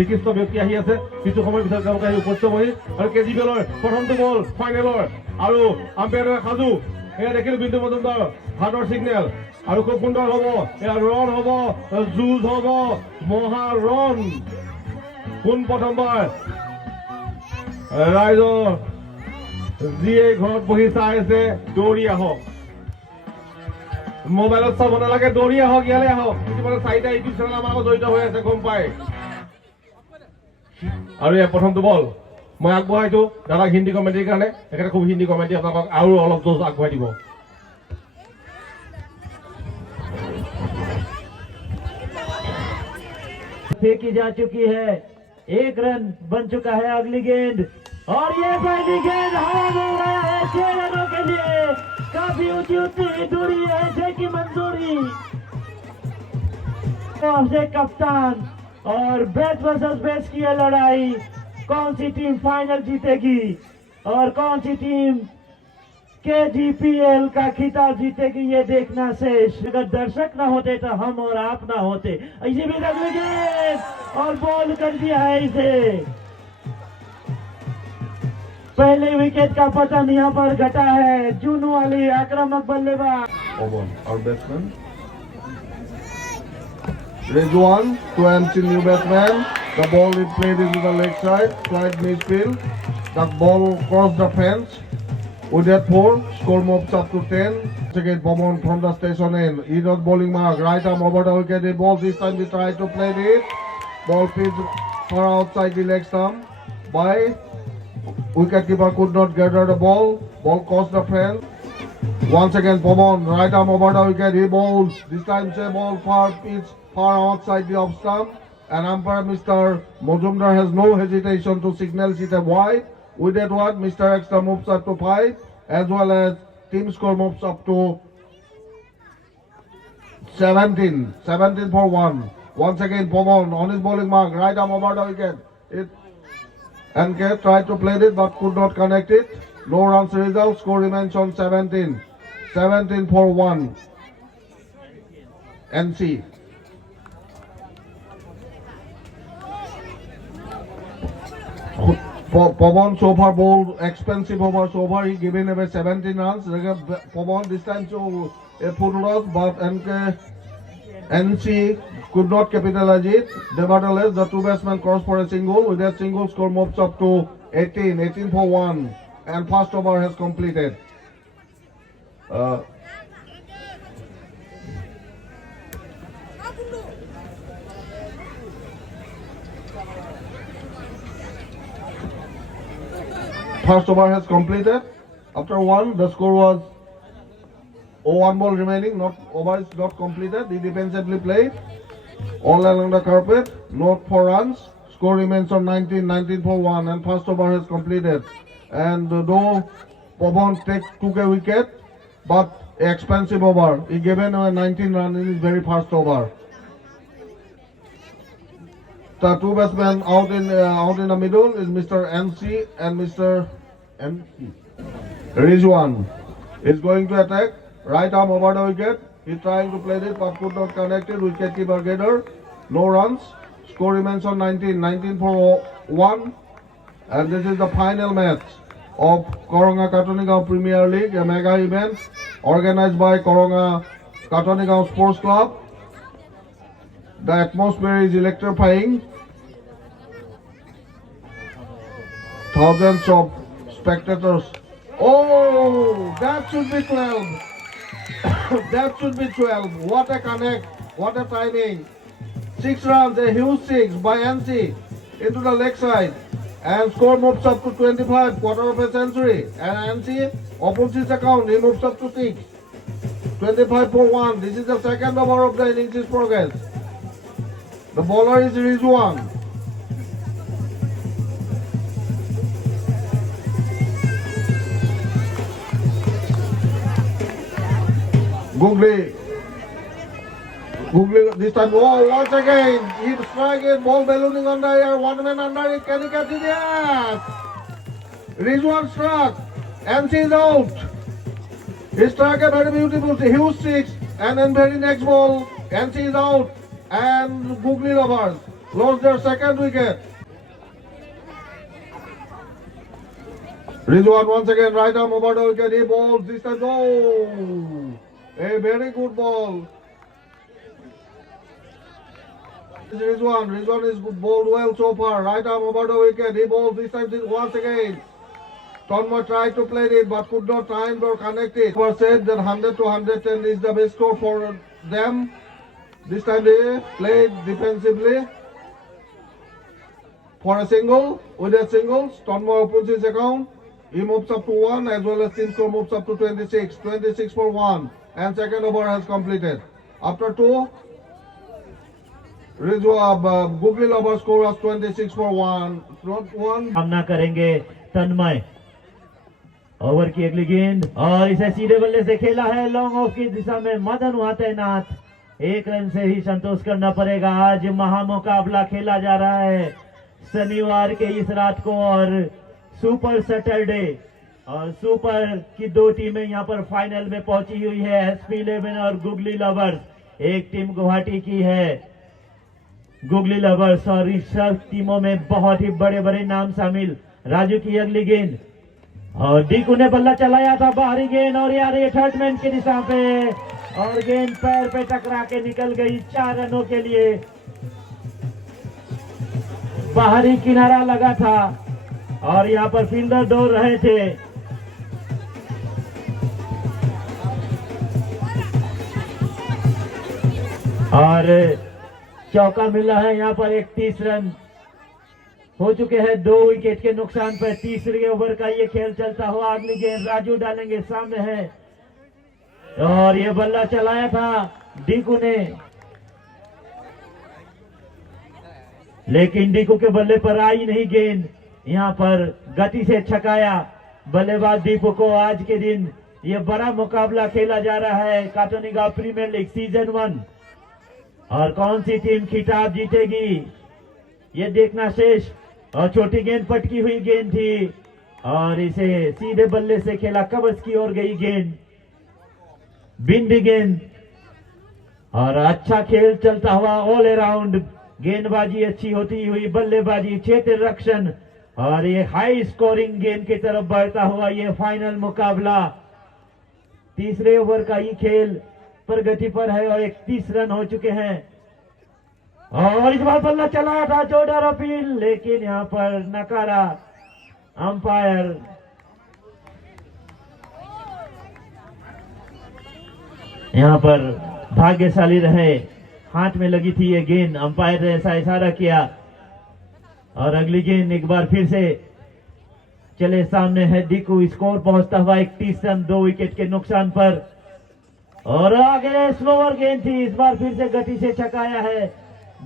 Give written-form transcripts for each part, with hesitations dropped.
বিশিষ্ট ব্যক্তি আহি আছে কিছু সময়ৰ পিছত তেওঁলোকে আহি উপস্থিত হ'বহি আৰু KGPL প্ৰথমটো বল ফাইনেলৰ আৰু আম্পায়াৰৰ সাজু এয়া দেখিলো বিন্দু মজুমদাৰ হাতৰ সিগনেল আৰু খুব সুন্দৰ হ'ব এয়া ৰন হ'ব যুঁজ হ'ব মহা ৰন কোন প্ৰথমবাৰ ৰাইজৰ যিয়ে ঘৰত বহি চাই আছে দৌৰি আহক মোবাইলত চাব নালাগে দৌৰি আহক ইয়ালৈ আহক কিছুমানে চাৰিটা ইউটিউব চেনেল আমাৰ লগত জড়িত হৈ আছে গম পায় আৰু এয়া প্ৰথমটো বল মই আগবঢ়াইছো দাদাক হিন্দী কমেণ্ট্ৰিৰ কাৰণে এখেতে খুব হিন্দী কমেণ্ট্ৰি আপোনালোকক আৰু অলপ জোজ আগবঢ়াই দিব फेंकी जा चुकी है 1 रन बन चुका है अगली गेंद और ये पहली गेंद हवा में उड़ा है 6 रनों के लिए काफी ऊंची ऊंची दूरी है 6 की मंजूरी से कप्तान और बेस्ट वर्सेस बेस्ट की ये लड़ाई कौन सी टीम फाइनल जीतेगी और कौन सी टीम KGPL का खिताब जीतेगी ये देखना शेष अगर दर्शक ना होते तो हम और आप ना होते इसे भी अगले गेंद और बॉल कर दिया है इसे पहले विकेट का पतन यहाँ पर घटा है जूनू अली आक्रामक बल्लेबाज our batsman Rizwan to MC new batsman the ball is played into the leg side side midfield the ball crossed the fence with that 4 score moves up to 10 again Bomon from the station end he not bowling mark right arm over the wicket the ball this time he tried to play it ball pitched far outside the leg stump by wicketkeeper could not gather the ball crossed the fence once again Bomon right arm over the wicket he bowls this time say ball far pitch far outside the off stump and umpire Mr. Mojumdar has no hesitation to signal it a wide with that one Mr. Extra moves up to 5 as well as team score moves up to 17 for 1 once again Pomon on his bowling mark right arm over the wicket and tried to play it but could not connect it no runs result score remains on 17 for 1 NC Pawan so far bowled expensive over so far he given away 17 runs Pawan this time so a full loss but NC could not capitalize it nevertheless the two batsmen crossed for a single with that single score moves up to 18 for 1 and first over has completed First over has completed. After 1, the score was 1 ball remaining. Over is not completed. He defensively played. All along the carpet. Not for runs. Score remains on 19 for 1. And first over has completed. And though Pawan took a wicket, but expensive over. He given away 19 runs in his very first over. The two batsmen out in the middle is Mr. MC and Mr. Rizwan is going to attack. Right arm over the wicket. He's trying to play this but could not connect it. Wicketkeeper gather. No runs. Score remains on 19 for 1. And this is the final match of Koronga Katonigao Premier League, a mega event organized by Koronga Katonigao Sports Club. The atmosphere is electrifying. Thousands of spectators. Oh, that should be 12. That should be 12. What a connect. What a timing. 6 runs, a huge 6 by NC into the leg side. And score moves up to 25, quarter of a century. And NC opens his account. He moves up to 6. 25 for 1. This is the second over of the innings' progress. The bowler is Rizwan. Googly this time, oh, once again, he strike it, ball ballooning on the air, one man under it, can he catch it? Yes! Rizwan struck, MC is out. He struck a very beautiful, huge 6, and then very next ball, MC is out, and Googly lovers. lost their second wicket. Rizwan once again right arm over the wicket. He bowls this time. Oh, a very good ball. Rizwan is bowled well so far. Right arm over the wicket. He bowls this time once again. Tonma tried to play it but could not time or connect it. Was said that 100 to 110 is the best score for them. This time they played defensively for a single. With that single, Tonma opens his account. He moves up to 1 as well as team score moves up to 26. 26 for 1 and second over has completed. After 2, Googly Lover score was 26 for 1. Not 1. सामना करेंगे तन्मय। Over की अगली गेंद और इसे सीधे बल्ले से खेला है लॉन्ग ऑफ की दिशा में मदन हुआ तैनात। 1 रन से ही संतोष करना पड़ेगा। आज महामुकाबला खेला जा रहा है शनिवार के इस रात को और सुपर सैटरडे और सुपर की 2 टीमें यहां पर फाइनल में पहुंची हुई है। SP11 और गुगली लवर्स। एक टीम गुवाहाटी की है गुगली लवर्स और इस सब टीमों में बहुत ही बड़े बड़े नाम शामिल। राजू की अगली गेंद और डीकू ने बल्ला चलाया था बाहरी गेंद और यार ये थर्ड मैन की दिशा पे और गेंद पैर पे टकरा के निकल गई 4 रनों के लिए। बाहरी किनारा लगा था और यहाँ पर फील्डर दौड़ रहे थे। और चौका मिला है यहाँ पर 31 रन हो चुके हैं 2 विकेट के नुकसान पर। तीसरे ओवर का ये खेल चलता हुआ अगली गेंद राजू डालेंगे सामने है और ये बल्ला चलाया था डीकू ने लेकिन डीकू के बल्ले पर आई नहीं गेंद। यहाँ पर गति से छकाया बल्लेबाज दीपू को। आज के दिन ये बड़ा मुकाबला खेला जा रहा है काटोनी गांव प्रीमियर लीग सीजन 1 और कौन सी टीम खिताब जीतेगी ये देखना शेष। और छोटी गेंद पटकी हुई गेंद थी और इसे सीधे बल्ले से खेला कब्ज की ओर गई गेंद बिंदी गेंद और अच्छा खेल चलता हुआ ऑल अराउंड। गेंदबाजी अच्छी होती हुई बल्लेबाजी क्षेत्र रक्षण और ये हाई स्कोरिंग गेंद की तरफ बढ़ता हुआ ये फाइनल मुकाबला। तीसरे ओवर का ये खेल प्रगति पर है और 31 रन हो चुके हैं और इस बार बल्ला चलाया था जोरदार अपील लेकिन यहाँ पर नकारा अंपायर। यहाँ पर भाग्यशाली रहे हाथ में लगी थी ये गेंद। अंपायर ने ऐसा इशारा किया और अगली गेंद एक बार फिर से चले सामने है डीकू। स्कोर पहुंचता हुआ 31 रन 2 विकेट के नुकसान पर और आगे स्लोअर गेंद थी। इस बार फिर से गति से छकाया है।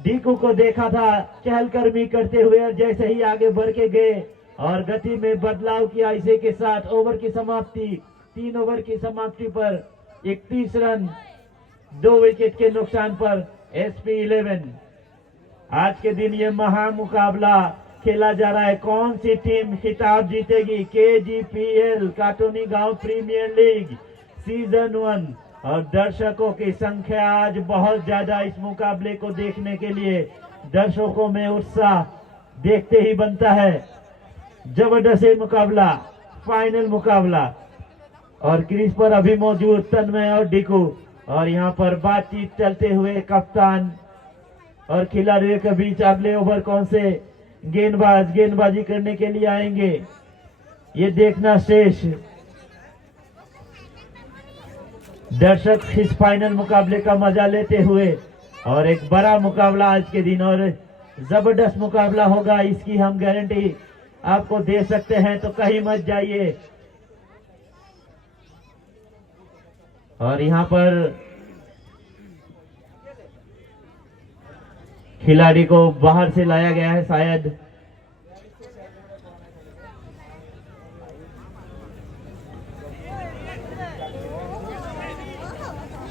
डीकू को देखा था चहलकदमी करते हुए और जैसे ही आगे बढ़ के गए और गति में बदलाव किया इसी के साथ ओवर की समाप्ति 3 ओवर की समाप्ति पर 31 रन 2 विकेट के नुकसान पर SP11। आज के दिन ये महामुकाबला खेला जा रहा है। कौन सी टीम खिताब जीतेगी KGPL काटोनी गांव प्रीमियर लीग सीजन 1 और दर्शकों की संख्या आज बहुत ज्यादा इस मुकाबले को देखने के लिए दर्शकों में उत्साह देखते ही बनता है। जबरदस्त मुकाबला फाइनल मुकाबला और क्रीज पर अभी मौजूद तन्मय और डीकू और यहाँ पर बातचीत चलते हुए कप्तान और खिलाड़ियों के बीच अगले ओवर कौन से गेंदबाजी करने के लिए आएंगे ये देखना शेष। दर्शक इस फाइनल मुकाबले का मजा लेते हुए और एक बड़ा मुकाबला आज के दिन और जबरदस्त मुकाबला होगा इसकी हम गारंटी आपको दे सकते हैं तो कहीं मत जाइए। और यहाँ पर खिलाड़ी को बाहर से लाया गया है शायद।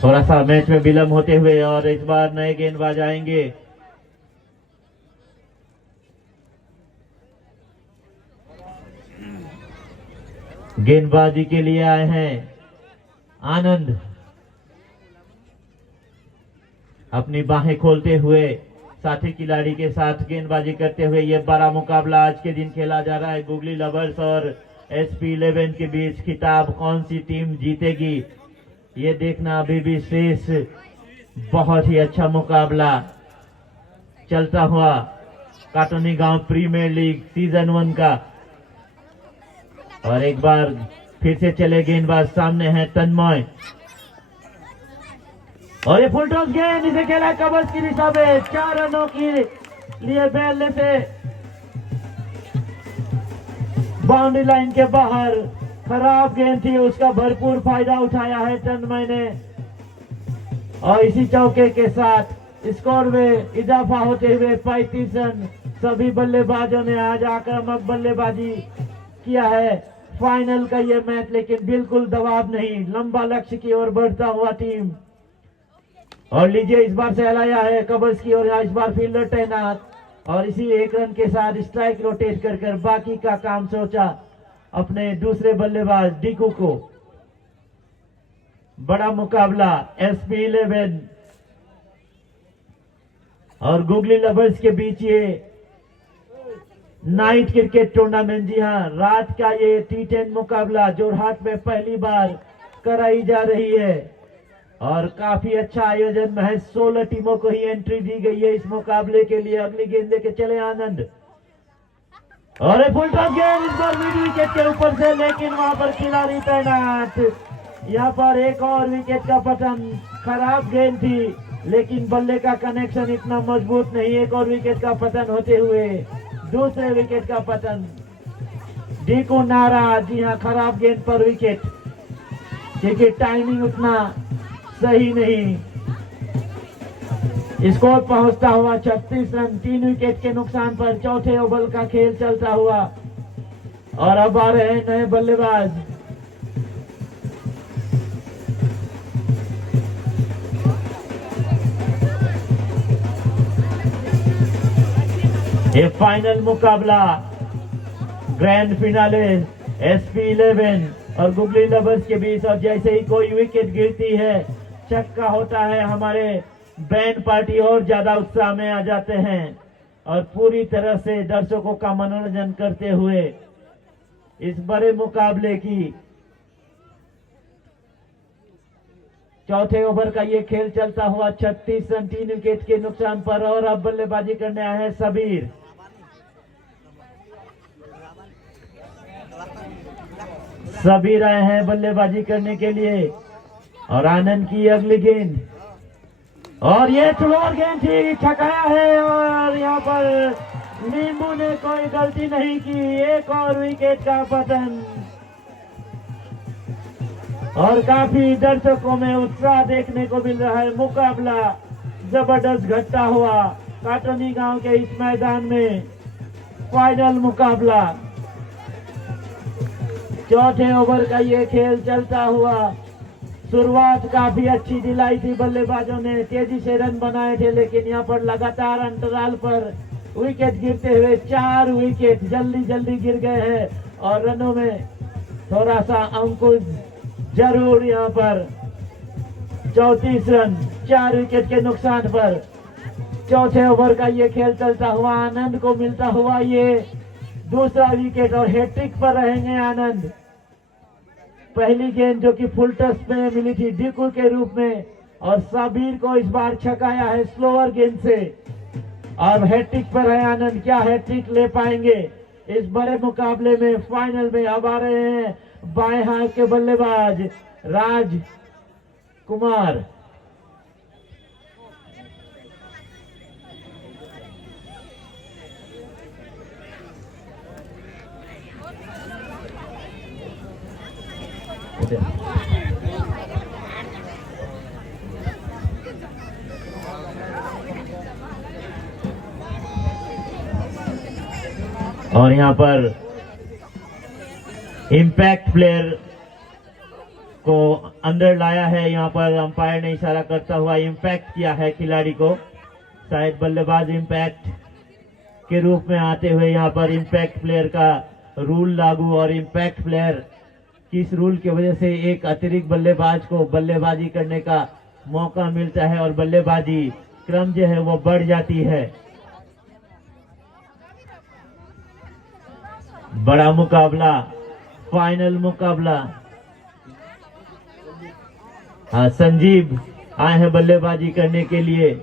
थोड़ा सा मैच में विलंब होते हुए और इस बार नए गेंदबाज आएंगे। गेंदबाजी के लिए आए हैं आनंद अपनी बाहें खोलते हुए साथी खिलाड़ी के साथ गेंदबाजी करते हुए ये बड़ा मुकाबला आज के दिन खेला जा रहा है। गुगली लवर्स और SP11 के बीच खिताब कौन सी टीम जीतेगी, ये देखना अभी भी शेष। बहुत ही अच्छा मुकाबला चलता हुआ काटोनी गांव प्रीमियर लीग सीजन 1 का। और एक बार फिर से चले गेंदबाज, सामने है तन्मय और ये फुल टॉस गेंद, इसे खेला कबस की दिशा में 4 रनों के लिए बेलने से बाउंड्री लाइन के बाहर। खराब गेंद थी, उसका भरपूर फायदा उठाया है तन्मय ने और इसी चौके के साथ स्कोर में इजाफा होते हुए 35 रन। सभी बल्लेबाजों ने आज आक्रामक बल्लेबाजी किया है। फाइनल का ये मैच लेकिन बिल्कुल दबाव नहीं, लंबा लक्ष्य की ओर बढ़ता हुआ टीम। और लीजिए इस बार सहलाया है कबर्स की ओर, इस बार फील्डर तैनात और इसी 1 रन के साथ स्ट्राइक रोटेट कर कर बाकी का काम सोचा अपने दूसरे बल्लेबाज डीकू को। बड़ा मुकाबला SP11 और गुगली लवर्स के बीच ये नाइट क्रिकेट टूर्नामेंट, जी हाँ रात का ये T10 मुकाबला जोरहाट में पहली बार कराई जा रही है और काफी अच्छा आयोजन। महज 16 टीमों को ही एंट्री दी गई है इस मुकाबले के लिए। अगली गेंद लेके चले आनंद और फुल टॉस गेंद इस बार मिड विकेट के ऊपर से, लेकिन वहां पर खिलाड़ी तैनात। यहाँ पर एक और विकेट का पतन, खराब गेंद थी लेकिन बल्ले का कनेक्शन इतना मजबूत नहीं। एक और विकेट का पतन होते हुए दूसरे विकेट का पतन। डीकू नाराज, जी हाँ खराब गेंद पर विकेट, क्योंकि टाइमिंग उतना सही नहीं। स्कोर पहुंचता हुआ 36 रन, 3 विकेट के नुकसान पर चौथे ओवर का खेल चलता हुआ। और अब आ रहे हैं नए बल्लेबाज। ये फाइनल मुकाबला ग्रैंड फिनाले SP11 और गुगली लवर्स के बीच। और जैसे ही कोई विकेट गिरती है, छक्का होता है, हमारे बैंड पार्टी और ज्यादा उत्साह में आ जाते हैं और पूरी तरह से दर्शकों का मनोरंजन करते हुए इस बड़े मुकाबले की चौथे ओवर का ये खेल चलता हुआ 36 रन, 3 विकेट के नुकसान पर। और अब बल्लेबाजी करने आए हैं सबीर। सबीर आए हैं बल्लेबाजी करने के लिए और आनंद की अगली गेंद और ये स्लोअर गेंद थी, छकाया है और यहाँ पर नींबू ने कोई गलती नहीं की। एक और विकेट का पतन और काफी दर्शकों में उत्साह देखने को मिल रहा है। मुकाबला जबरदस्त घटता हुआ काटोनी गांव के इस मैदान में। फाइनल मुकाबला, चौथे ओवर का ये खेल चलता हुआ। शुरुआत काफी अच्छी दिलाई थी, बल्लेबाजों ने तेजी से रन बनाए थे, लेकिन यहाँ पर लगातार अंतराल पर विकेट गिरते हुए 4 विकेट जल्दी जल्दी गिर गए हैं और रनों में थोड़ा सा अंकुश जरूर। यहाँ पर 34 रन 4 विकेट के नुकसान पर चौथे ओवर का ये खेल चलता हुआ। आनंद को मिलता हुआ ये दूसरा विकेट और हैट्रिक पर रहेंगे आनंद। पहली गेंद जो कि फुल टॉस में मिली थी डीकू के रूप में और सबीर को इस बार छकाया है स्लोअर गेंद से। अब हैट्रिक पर है आनंद, क्या हैट्रिक ले पाएंगे इस बड़े मुकाबले में, फाइनल में। अब आ रहे हैं बाएं हाथ के बल्लेबाज राज कुमार। और यहाँ पर इम्पैक्ट प्लेयर को अंदर लाया है। यहाँ पर अंपायर ने इशारा करता हुआ इम्पैक्ट किया है खिलाड़ी को। शायद बल्लेबाज इम्पैक्ट के रूप में आते हुए यहाँ पर इम्पैक्ट प्लेयर का रूल लागू, और इम्पैक्ट प्लेयर किस रूल की वजह से एक अतिरिक्त बल्लेबाज को बल्लेबाजी करने का मौका मिलता है और बल्लेबाजी क्रम जो है वो बढ़ जाती है। बड़ा मुकाबला, फाइनल मुकाबला। हाँ, संजीव आए हैं बल्लेबाजी करने के लिए।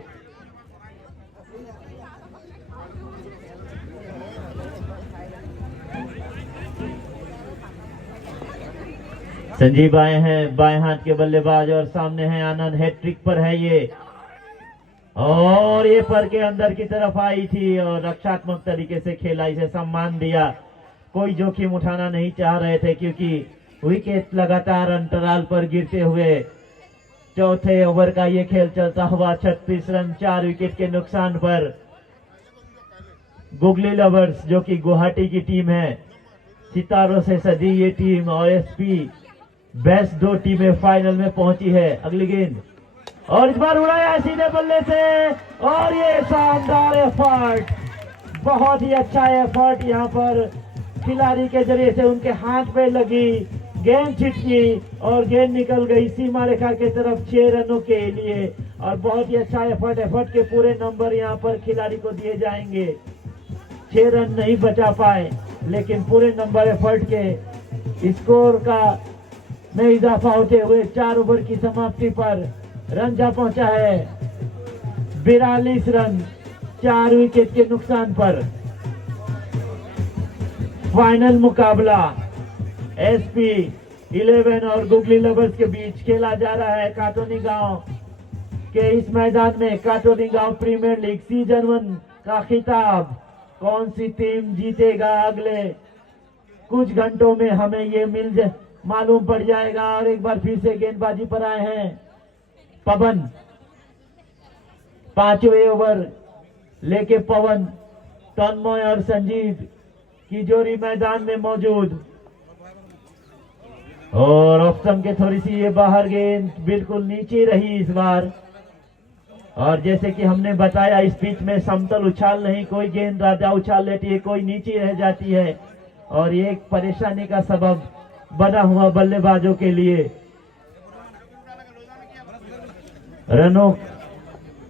संजीव आए हैं, बाएं हाथ के बल्लेबाज, और सामने है आनंद। हैट्रिक पर है ये, और ये पर के अंदर की तरफ आई थी और रक्षात्मक तरीके से खेला, इसे सम्मान दिया। कोई जोखिम उठाना नहीं चाह रहे थे क्योंकि विकेट लगातार अंतराल पर गिरते हुए चौथे ओवर का ये खेल चलता हुआ 36 रन 4 विकेट के नुकसान पर गुगली लवर्स, जो कि गुवाहाटी की टीम है, सितारों से सजी ये टीम और एसपी बेस्ट 2 टीमें फाइनल में पहुंची है। अगली गेंद, और इस बार उड़ाया सीधे बल्ले से, और ये शानदार एफर्ट, बहुत ही अच्छा एफर्ट यहाँ पर खिलाड़ी के जरिए से उनके हाथ पे लगी, गेंद छिटकी और गेंद निकल गई सीमा रेखा के तरफ 6 रनों के लिए। और बहुत ही अच्छा एफर्ट के पूरे नंबर यहाँ पर खिलाड़ी को दिए जाएंगे। 6 रन नहीं बचा पाए, लेकिन पूरे नंबर एफर्ट के स्कोर का में इजाफा होते हुए 4 ओवर की समाप्ति पर रन जा पहुंचा है 42 रन 4 विकेट के नुकसान पर। फाइनल मुकाबला एसपी 11 और गुगली लवर्स के बीच खेला जा रहा है काटोनी गांव के इस मैदान में। काटोनी गांव प्रीमियर लीग सीजन 1 का खिताब कौन सी टीम जीतेगा, अगले कुछ घंटों में हमें ये मालूम पड़ जाएगा। और एक बार फिर से गेंदबाजी पर आए हैं पवन, 5वें ओवर लेके पवन, तन्मय और संजीव की जोड़ी मैदान में मौजूद। और ऑप्शन के थोड़ी सी ये बाहर गेंद बिल्कुल नीचे रही इस बार। और जैसे कि हमने बताया, इस पिच में समतल उछाल नहीं, कोई गेंद ज्यादा उछाल लेती है, कोई नीचे रह जाती है, और ये एक परेशानी का सबब बना हुआ बल्लेबाजों के लिए। रनों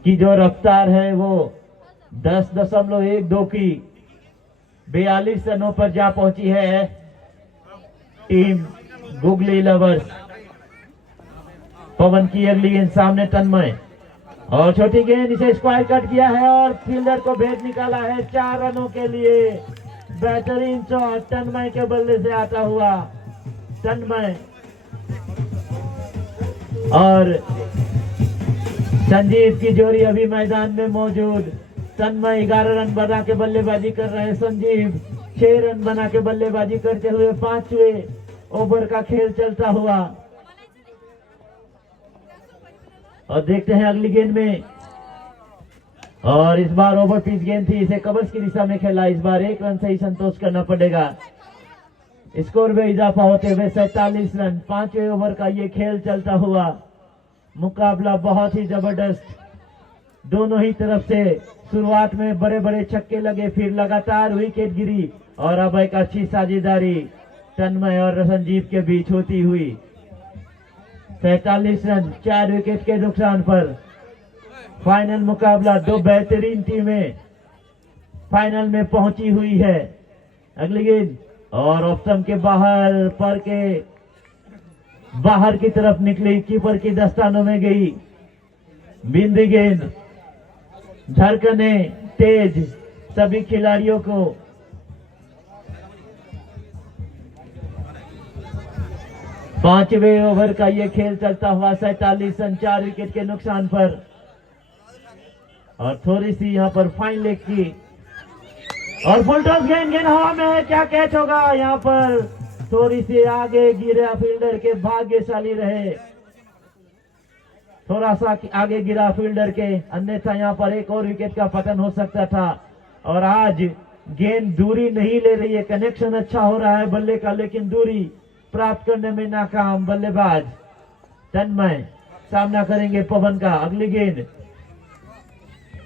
की जो रफ्तार है वो 10.12 की 42 रनों पर जा पहुंची है टीम गुगली लवर्स। पवन की अगली गेंद, सामने तन्मय, और छोटी गेंद, इसे स्क्वायर कट किया है और फील्डर को भेद निकाला है 4 रनों के लिए। बेहतरीन शॉट तन्मय के बल्ले से आता हुआ। तन्मय और संजीव की जोड़ी अभी मैदान में मौजूद। तन्मय 11 रन बना के बल्लेबाजी कर रहे हैं, संजीव 6 रन बना के बल्लेबाजी करते हुए 5वें ओवर का खेल चलता हुआ। और देखते हैं अगली गेंद में, और इस बार ओवर पिच गेंद थी, इसे कवर्स की दिशा में खेला। इस बार 1 रन से ही संतोष करना पड़ेगा। स्कोर में इजाफा होते हुए 47 रन 5वें ओवर का ये खेल चलता हुआ। मुकाबला बहुत ही जबरदस्त, दोनों ही तरफ से शुरुआत में बड़े बड़े छक्के लगे, फिर लगातार विकेट गिरी, और अब एक अच्छी साझेदारी तन्मय और संजीव के बीच होती हुई। 47 रन 4 विकेट के नुकसान पर फाइनल मुकाबला, 2 बेहतरीन टीमें फाइनल में पहुंची हुई है। अगली गेंद, और ऑप्शन के बाहर पर के बाहर की तरफ निकली, कीपर की दस्तानों में गई। बिंदी गेंद, धड़कने तेज सभी खिलाड़ियों को। पांचवें ओवर का ये खेल चलता हुआ 47 रन 4 विकेट के नुकसान पर। और थोड़ी सी यहाँ पर फाइन लेग की, और फुल टॉस गेंद हवा में है, क्या कैच होगा? यहाँ पर थोड़ी सी आगे गिरा फील्डर के, भाग्यशाली रहे, थोड़ा सा आगे गिरा फील्डर के, अन्यथा यहाँ पर एक और विकेट का पतन हो सकता था। और आज गेंद दूरी नहीं ले रही है, कनेक्शन अच्छा हो रहा है बल्ले का, लेकिन दूरी प्राप्त करने में नाकाम बल्लेबाज तन्मय। सामना करेंगे पवन का। अगली गेंद,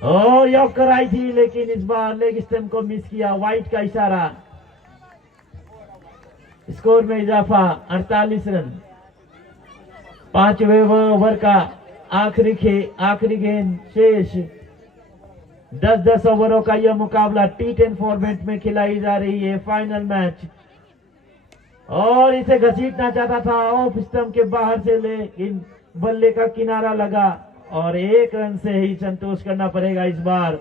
और यॉक कराई थी, लेकिन इस बार लेग स्टंप को मिस किया, वाइट का इशारा। स्कोर में इजाफा 48 रन 5वें ओवर का आखिरी गेंद शेष। 10-10 ओवरों का यह मुकाबला T10 फॉर्मेट में खिलाई जा रही है फाइनल मैच। और इसे घसीटना चाहता था ऑफ स्टंप के बाहर से, लेकिन बल्ले का किनारा लगा और 1 रन से ही संतोष करना पड़ेगा इस बार।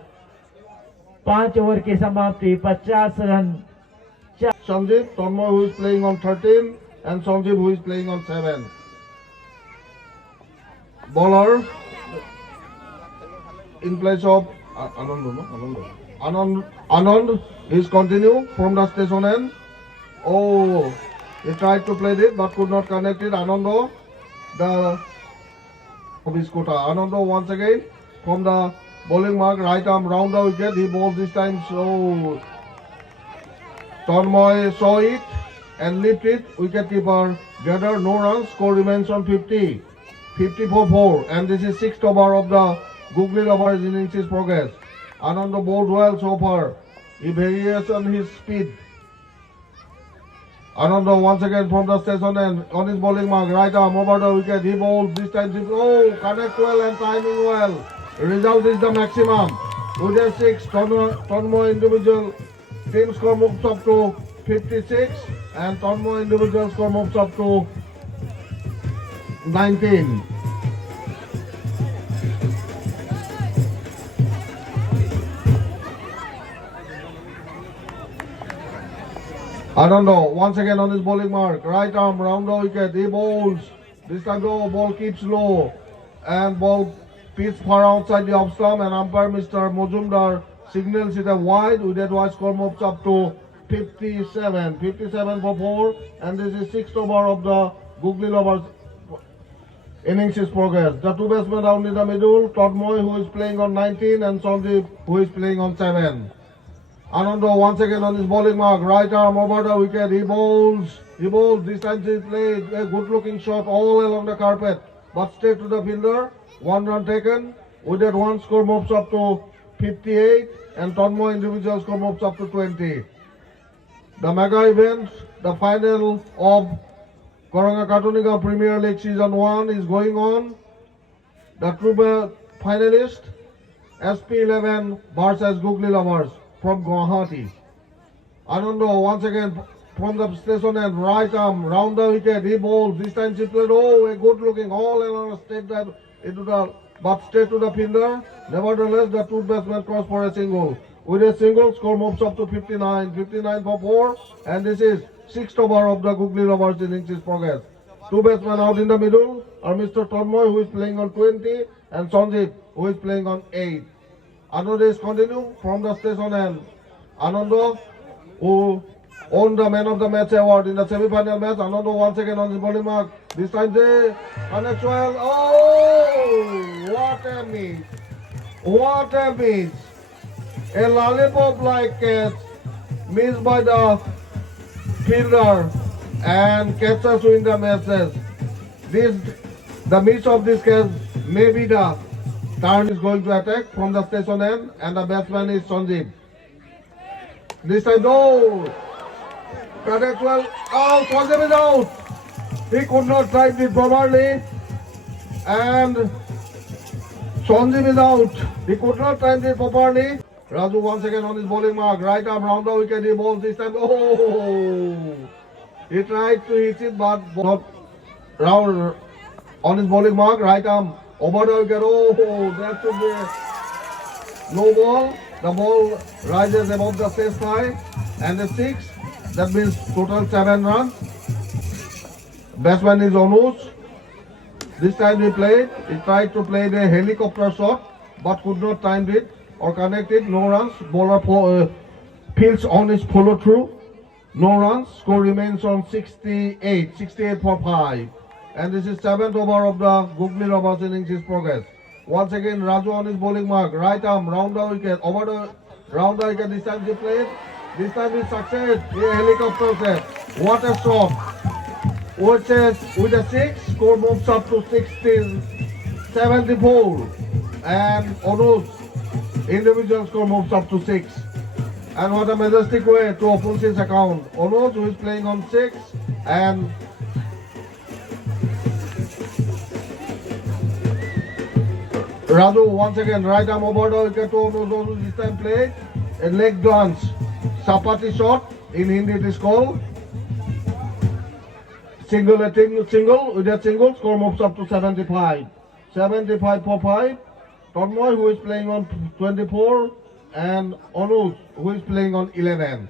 5 ओवर की समाप्ति, 50 run. Sanjeev, Tanmoy who is playing on 13 and Sanjeev who is playing on 7. Bowler in place of Anand is continue from the station end. Oh, he tried to play it but could not connect it. Anando, the of his quota. Anando once again from the bowling mark, right arm round the wicket. He bowls this time so. Tanmoy saw it and lift it. Wicketkeeper gather no runs. Score remains on 50. 54-4, and this is 6th over of the Googly Lovers innings is progress. Anando bowled well so far. He varies on his speed. Anando once again from the station and on his bowling mark, right arm over the wicket. He bowls this time. Connect well and timing well. Result is the maximum. With a 6, Tanmoy individual team score moves up to 56 and Tanmoy individual score moves up to 19. Anando once again on his bowling mark, right arm round the wicket, he bowls, this time the ball keeps low and ball pitched far outside the off stump and umpire Mr. Mojumdar signals it a wide. With that wide score moves up to 57. 57 for 4 and this is 6th over of the Googly Lovers innings is progress. The two batsmen down in the middle, Tanmoy who is playing on 19 and Sanjeev who is playing on 7. Anando once again on his bowling mark, right arm over the wicket, he bowls, this time he played a good looking shot all along the carpet, but straight to the fielder, 1 run taken. With that one score moves up to 58 and Tanmoy individual score moves up to 20. The mega event, the final of Koranga Katunika Premier League Season 1 is going on. The true finalist, SP11 versus Googly Lovers from Guwahati. Anando once again from the station and right arm round the wicket, he bowls, this time he played, a good looking all along straight that into the, but straight to the fielder. Nevertheless, the two batsmen cross for a single. With a single, score moves up to 59. 59 for 4 and this is 6th over of the Googly Lovers innings is progress. Two batsmen out in the middle are Mr. Tanmoy who is playing on 20 and Sanjeev who is playing on 8. Anando is continue from the station and Anando who won the Man of the Match award in the semi-final match. Anando once again on his bowling mark. This time they connect well. What a miss. What a miss. A lollipop-like catch missed by the fielder and catchers win the matches. The miss of this catch may be the turn is going to attack from the station end and the batsman is Sanjeev. This time connect well. Sanjeev is out. He could not time it properly and Sanjeev is out. He could not time it properly. Raju once again on his bowling mark, right arm round the wicket, he bowls this time. He tried to hit it but not round on his bowling mark, right arm over the wicket. That should be no ball. The ball rises above the face line and the 6. That means total 7 runs. Batsman is Anuj. This time he tried to play the helicopter shot but could not time it or connect it. No runs. Bowler fields on his follow through. No runs. Score remains on 68. 68 for 5. And this is 7th over of the Googly Lovers innings is progress. Once again Raju on his bowling mark. Right arm round the wicket. Over the round the wicket. This time he played. This time he succeeded. A helicopter set. What a shot. With a 6, score moves up to 74. And Anuj individual score moves up to 6. And what a majestic way to open his account. Anuj who is playing on 6 and Raju once again right arm over the wicket to Onuzozu this time play. A leg glance. Sapati shot. In Hindi it is called. Single with that single score moves up to 75. 75 for 5. Tormoy who is playing on 24 and Onuz who is playing on 11.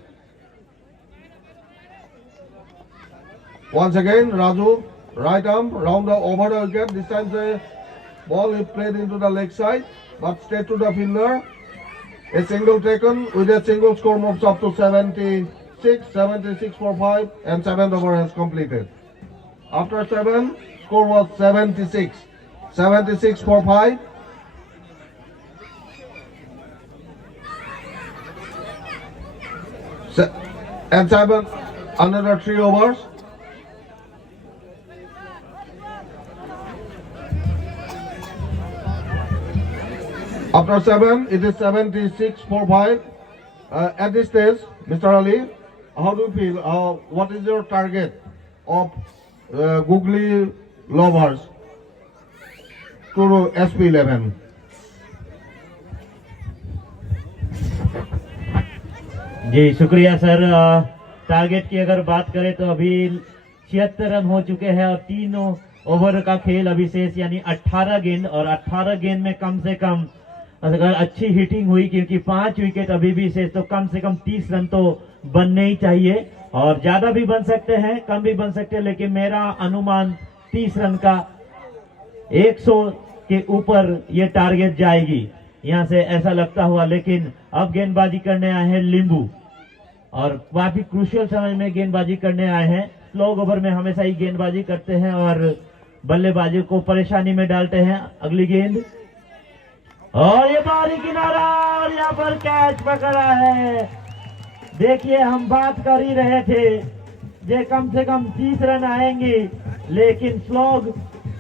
Once again Raju right arm round the over the wicket. This time the ball is played into the leg side but straight to the fielder. A single taken with a single score moves up to 76 for 5 and 7th over has completed. After 7 score was 76 for 5. And 7 another 3 overs. After 7, it is 76 for 5. At this stage, Mr. Ali, how do you feel? What is your target of Googly lovers to SP11? जी शुक्रिया sir. Target की अगर बात करें तो अभी 76 run हो चुके हैं और 3 ओवर का खेल अभी शेष, यानी 18 गेंद, और 18 गेंद में कम से कम अगर अच्छी हिटिंग हुई, क्योंकि 5 विकेट अभी भी शेष, तो कम से कम 30 रन तो बनने ही चाहिए। और ज्यादा भी बन सकते हैं, कम भी बन सकते हैं, लेकिन मेरा अनुमान 30 रन का 100 के ऊपर ये टारगेट जाएगी यहां से, ऐसा लगता हुआ। लेकिन अब गेंदबाजी करने आए हैं लिंबू और काफी क्रूशियल समय में गेंदबाजी करने आए हैं। स्लो ओवर में हमेशा ही गेंदबाजी करते हैं और बल्लेबाजी को परेशानी में डालते हैं। अगली गेंद और ये बाहरी किनारा और यहाँ पर कैच पकड़ा है। देखिए हम बात कर ही रहे थे जे कम से कम 30 रन आएंगे, लेकिन स्लो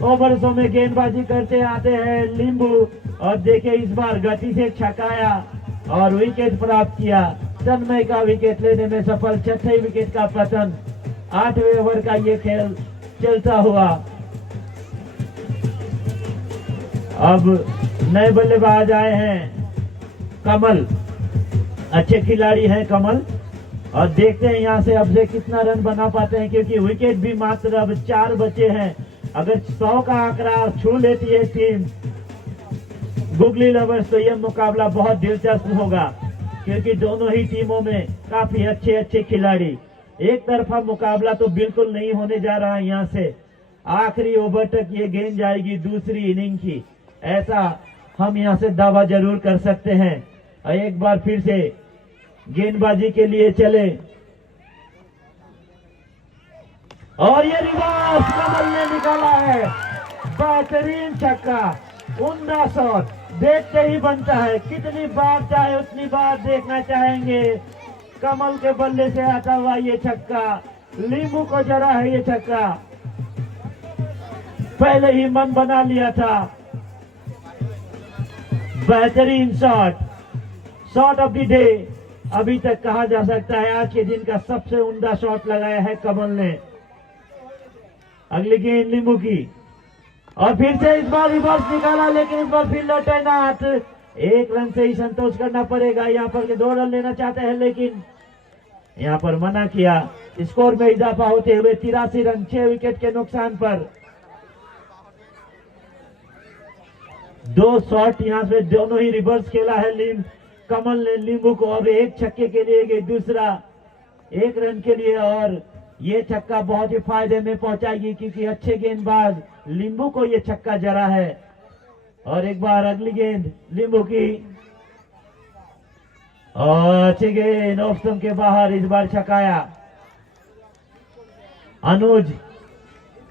ओवर्सों में गेंदबाजी करते आते हैं लिंबू। और देखिए इस बार गति से छकाया और विकेट प्राप्त किया। तन्मय का विकेट लेने में सफल, 6ठे विकेट का पतन। 8वें ओवर का ये खेल चलता हुआ। अब नए बल्लेबाज आए हैं कमल, अच्छे खिलाड़ी हैं कमल, और देखते हैं यहाँ से अब से कितना रन बना पाते हैं, क्योंकि विकेट भी मात्र अब 4 बचे हैं। अगर 100 का आंकड़ा छू लेती है टीम गुगली लवर्स तो यह मुकाबला बहुत दिलचस्प होगा, क्योंकि दोनों ही टीमों में काफी अच्छे खिलाड़ी। एक तरफा मुकाबला तो बिल्कुल नहीं होने जा रहा है। यहाँ से आखिरी ओवर तक ये गेंद जाएगी दूसरी इनिंग की, ऐसा हम यहाँ से दावा जरूर कर सकते हैं। और एक बार फिर से गेंदबाजी के लिए चले और ये रिवर्स कमल ने निकाला है, बेहतरीन छक्का, उम्दा शॉट, देखते ही बनता है। कितनी बार चाहे उतनी बार देखना चाहेंगे। कमल के बल्ले से आता हुआ ये छक्का, लींबू को जरा है ये छक्का, पहले ही मन बना लिया था। बेहतरीन शॉट ऑफ द डे अभी तक कहा जा सकता है, आज के दिन का सबसे उम्दा शॉट लगाया है कमल ने। अगली गेंद लींबू की और फिर से इस बार रिवर्स निकाला, लेकिन इस बार फील्डर तैनात, 1 रन से ही संतोष करना पड़ेगा। यहाँ पर के 2 रन लेना चाहते हैं, लेकिन यहाँ पर मना किया। स्कोर में इजाफा होते हुए 83 रन 6 विकेट के नुकसान पर। 2 शॉट यहाँ से दोनों ही रिवर्स खेला है कमल ने लींबू को, और 1 छक्के के लिए गई, दूसरा 1 रन के लिए। और ये छक्का बहुत ही फायदे में पहुंचाएगी, क्योंकि अच्छे गेंदबाज लींबू को ये छक्का जरा है। और एक बार अगली गेंद लींबू की और अच्छी गेंद ऑफ स्टंप के बाहर, इस बार छकाया। अनुज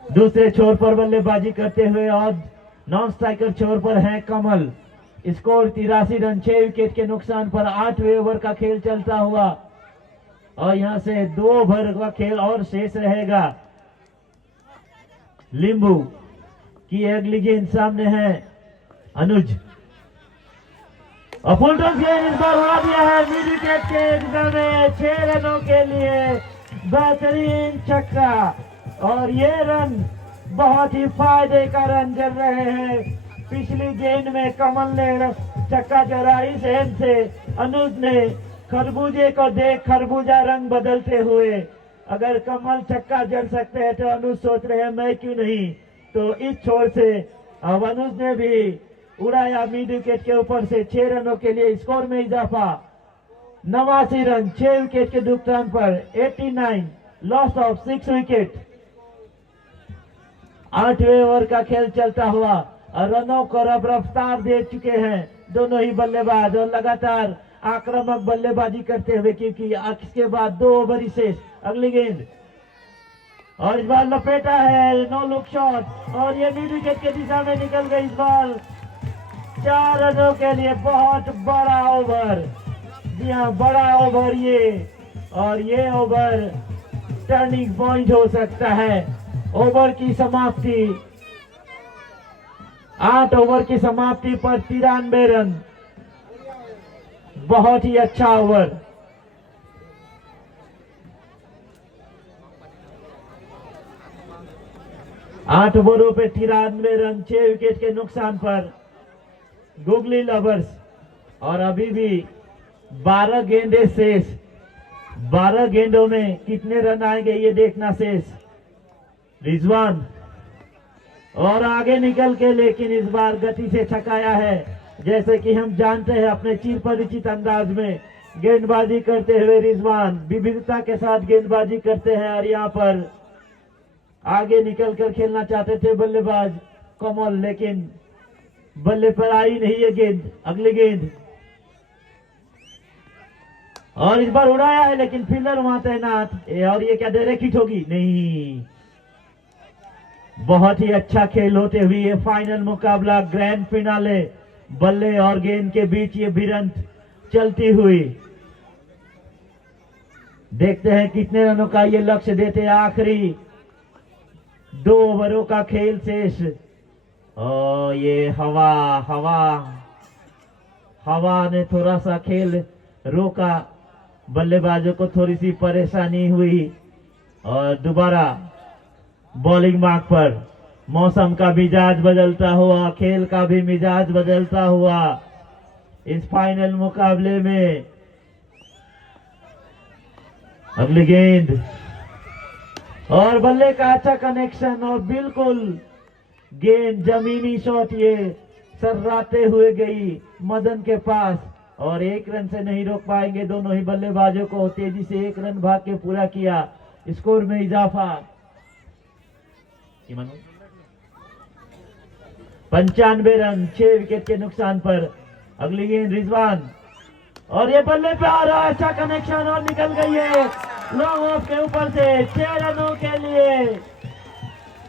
दूसरे छोर पर बल्लेबाजी करते हुए और नॉन स्ट्राइकर छोर पर है कमल। स्कोर 83 रन 6 विकेट के नुकसान पर। 8वें ओवर का खेल चलता हुआ और यहां से 2 ओवर का खेल और शेष रहेगा। लींबू की अगली गेंद सामने है अनुज, और फुल टॉस गेंद इस बार उड़ा दिया है मिड विकेट के अंदर में 6 रनों के लिए। बेहतरीन छक्का, और ये रन बहुत ही फायदे का रन चल रहे हैं। पिछली गेंद में कमल ने छक्का जड़ा। इस एंड से अनुज ने खरबूजे को देख खरबूजा रंग बदलते हुए, अगर कमल छक्का जड़ सकते हैं तो अनुज सोच रहे हैं मैं क्यों नहीं। तो इस छोर से अब अनुज ने भी उड़ाया मिड विकेट के ऊपर से 6 रनों के लिए स्कोर में इजाफा। 89 रन 6 विकेट के नुकसान पर 89 लॉस ऑफ 6 विकेट। 8वें ओवर का खेल चलता हुआ और रनों को अब रफ्तार दे चुके हैं दोनों ही बल्लेबाज और लगातार आक्रामक बल्लेबाजी करते हुए, क्योंकि इसके बाद 2 ओवर ही शेष। अगली गेंद और इस बार लपेटा है, नो लुक शॉट और ये मिड विकेट के दिशा में निकल गई। इस बार 4 रनों के लिए बहुत बड़ा ओवर, जी हाँ बड़ा ओवर ये, और ये ओवर टर्निंग पॉइंट हो सकता है। ओवर की समाप्ति 8 ओवर की समाप्ति पर 93 रन, बहुत ही अच्छा ओवर। आठ ओवरों पे 93 रन 6 विकेट के नुकसान पर गुगली लवर्स। और अभी भी 12 गेंदें शेष, 12 गेंदों में कितने रन आएंगे ये देखना शेष। रिजवान और आगे निकल के, लेकिन इस बार गति से छकाया है। जैसे कि हम जानते हैं अपने चिर परिचित अंदाज में गेंदबाजी करते हुए रिजवान विविधता के साथ गेंदबाजी करते हैं, और यहाँ पर आगे निकल कर खेलना चाहते थे बल्लेबाज कमल, लेकिन बल्ले पर आई नहीं है गेंद। अगली गेंद और इस बार उड़ाया है, लेकिन फील्डर वहां तैनात, और ये क्या डायरेक्ट हिट होगी? नहीं। बहुत ही अच्छा खेल होते हुए ये फाइनल मुकाबला, ग्रैंड फिनाले, बल्ले और गेंद के बीच ये भिड़ंत चलती हुई। देखते हैं कितने रनों का ये लक्ष्य देते हैं। आखिरी 2 ओवरों का खेल शेष। और ये हवा ने थोड़ा सा खेल रोका, बल्लेबाजों को थोड़ी सी परेशानी हुई, और दोबारा बॉलिंग मार्क पर मौसम का मिजाज बदलता हुआ, खेल का भी मिजाज बदलता हुआ इस फाइनल मुकाबले में। अगली गेंद और बल्ले का अच्छा कनेक्शन, और बिल्कुल गेंद जमीनी शॉट ये सर्राते हुए गई मदन के पास, और 1 रन से नहीं रोक पाएंगे दोनों ही बल्लेबाजों को। तेजी से 1 रन भाग के पूरा किया, स्कोर में इजाफा। 95 रन 6 विकेट के नुकसान पर। अगली गेंद रिजवान और ये बल्ले पे आ रहा है, अच्छा कनेक्शन और निकल गई है लॉन्ग ऑफ के ऊपर से 6 रनों के लिए।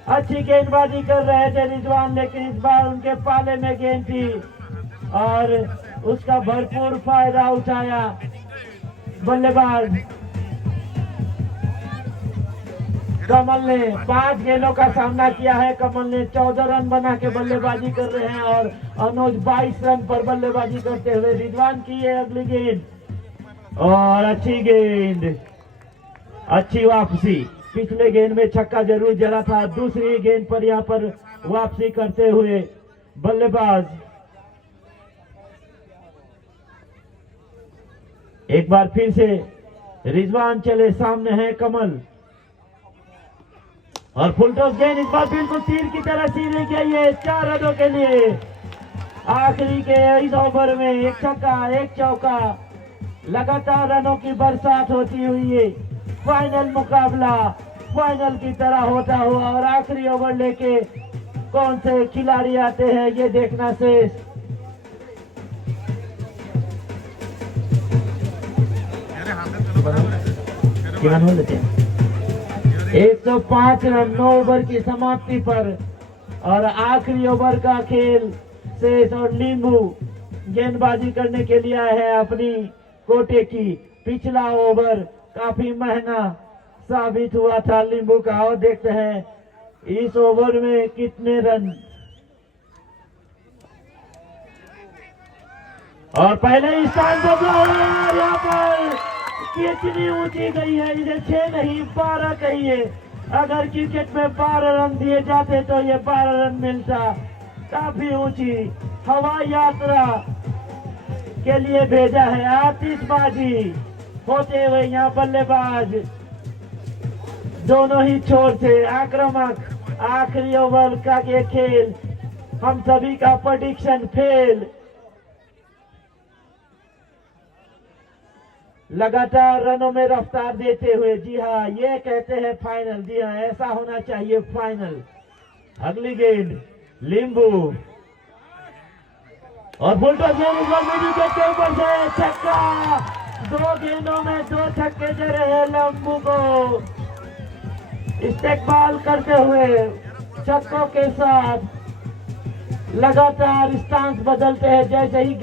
अच्छी गेंदबाजी कर रहे थे रिजवान, लेकिन इस बार उनके पाले में गेंद थी और उसका भरपूर फायदा उठाया बल्लेबाज कमल ने। 5 गेंदों का सामना किया है कमल ने, 14 रन बना के बल्लेबाजी कर रहे हैं, और अनुज 22 रन पर बल्लेबाजी करते हुए। रिजवान की है अगली गेंद और अच्छी गेंद, अच्छी वापसी। पिछले गेंद में छक्का जरूर जड़ा था, दूसरी गेंद पर यहाँ पर वापसी करते हुए बल्लेबाज। एक बार फिर से रिजवान चले, सामने है कमल और फुलटॉस गेंद इस बार बिल्कुल तीर की तरह सीधी गई है 4 रनों के लिए। आखिरी के इस ओवर में 1 छक्का 1 चौका, लगातार रनों की बरसात होती हुई है। फाइनल मुकाबला फाइनल की तरह होता हुआ, और आखिरी ओवर लेके कौन से खिलाड़ी आते हैं ये देखना शेष। किमान हो लेते हैं 105 रन 9 ओवर की समाप्ति पर, और आखिरी ओवर का खेल शेष। और नींबू गेंदबाजी करने के लिए आए हैं अपनी कोटे की। पिछला ओवर काफी महंगा साबित हुआ था नींबू का, और देखते हैं इस ओवर में कितने रन। और पहले ही स्थान बदला है यहाँ पर, कितनी ऊंची गई है, इसे 6 नहीं 12 कहिए। अगर क्रिकेट में 12 रन दिए जाते तो ये 12 रन मिलता। काफी ऊंची हवाई यात्रा के लिए भेजा है। आतिशबाजी होते हुए यहाँ बल्लेबाज दोनों ही छोर से आक्रामक। आखिरी ओवर का ये खेल हम सभी का प्रेडिक्शन फेल। लगातार रनों में रफ्तार देते हुए, जी हाँ ये कहते हैं फाइनल, जी हाँ ऐसा होना चाहिए फाइनल। अगली गेंद लिंबू और फुल टॉस गेंद इस बार मिड विकेट के ऊपर से छक्का। 2 गेंदों में 2 छक्के दे रहे हैं लिंबू को। इस्तेकबाल करते हुए छक्कों के साथ लगातार स्टांस बदलते हैं। जैसे ही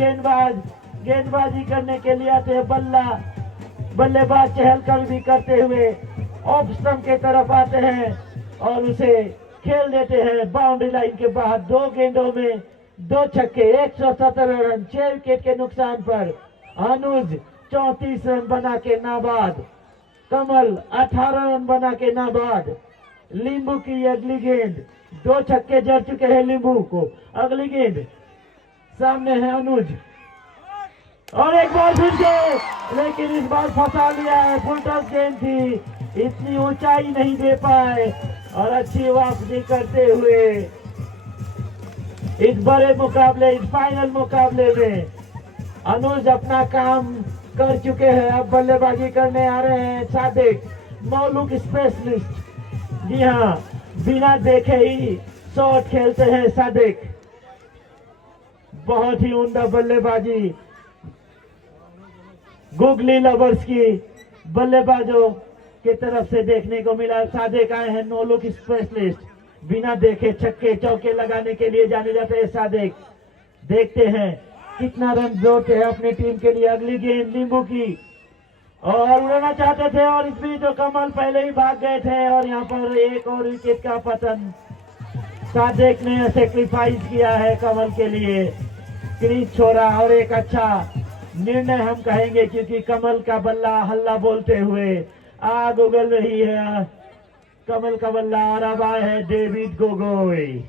गेंदबाजी करने के लिए आते हैं बल्लेबाज चहलकदमी करते हुए ऑफ स्टंप के तरफ आते हैं और उसे खेल देते हैं बाउंड्री लाइन के बाहर। 2 गेंदों में 2 छक्के, 117 रन, 6 विकेट के नुकसान पर अनुज 34 रन बना के नाबाद, कमल 18 रन बना के नाबाद। लिंबू की अगली गेंद, 2 छक्के जड़ चुके हैं लिंबू को। अगली गेंद सामने है अनुज और एक बार फिर से, लेकिन इस बार फंसा लिया है। फुल टॉस गेंद थी, इतनी ऊंचाई नहीं दे पाए और अच्छी वापसी करते हुए इस बड़े मुकाबले, इस फाइनल मुकाबले में अनुज अपना काम कर चुके हैं। अब बल्लेबाजी करने आ रहे हैं सादिक, मौलुक स्पेशलिस्ट। जी हाँ, बिना देखे ही शॉट खेलते हैं सादिक। बहुत ही उम्दा बल्लेबाजी गुगली लवर्स की बल्लेबाजों की तरफ से देखने को मिला। सादिक आए हैं नो लुक स्पेशलिस्ट, बिना देखे छक्के चौके लगाने के लिए जाने जाते हैं सादिक। देखते हैं कितना रन जोड़ते हैं अपनी टीम के लिए। अगली गेंद लिंबू की और उड़ाना चाहते थे और इस बीच तो कमल पहले ही भाग गए थे और यहाँ पर एक और विकेट का पतन। सादिक ने सेक्रीफाइस किया है कमल के लिए, क्रीज छोड़ा और एक अच्छा निर्णय हम कहेंगे क्योंकि कमल का बल्ला हल्ला बोलते हुए आग उगल रही है। कमल का बल्ला और अब आए हैं डेविड गोगोई,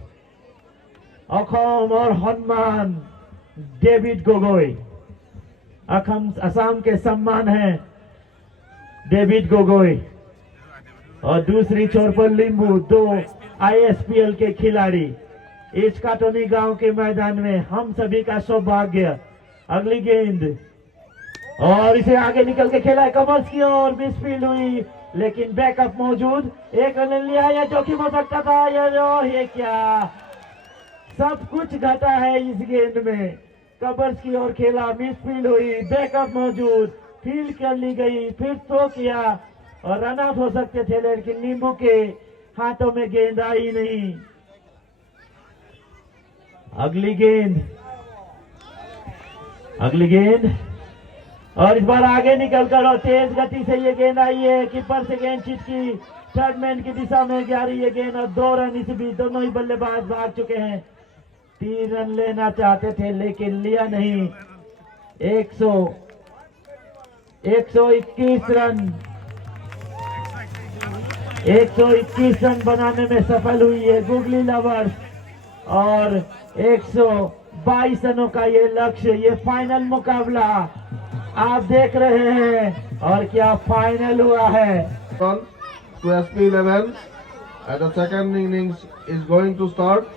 अखम और हनुमान डेविड गोगोई। असम के सम्मान है डेविड गोगोई और दूसरी छोर पर लिंबू, 2 ISPL के खिलाड़ी इस काटोनी गांव के मैदान में हम सभी का सौभाग्य। अगली गेंद और इसे आगे निकल के खेला है कमर्स की ओर, मिसफील्ड हुई लेकिन बैकअप मौजूद। एक रन लिया, या जोखिम हो सकता था, ये क्या सब कुछ घटा है इस गेंद में। कबर्स की ओर खेला, मिसफील्ड हुई, बैकअप मौजूद, फील्ड कर ली गई, फिर थ्रो किया और रन आउट हो सकते थे लेकिन नींबू के हाथों में गेंद आई नहीं। अगली गेंद और इस बार आगे निकलकर और तेज गति से ये गेंद आई है। कीपर से गेंद छिटकी, थर्ड मैन की दिशा में जा रही है गेंद और 2 रन इस बीच दोनों ही बल्लेबाज भाग चुके हैं। 3 रन लेना चाहते थे लेकिन लिया नहीं। 121 रन बनाने में सफल हुई है गुगली लवर्स और 122 रनों का ये लक्ष्य। ये फाइनल मुकाबला आप देख रहे हैं और क्या फाइनल हुआ है। Run to SP11 and the second innings is going to start.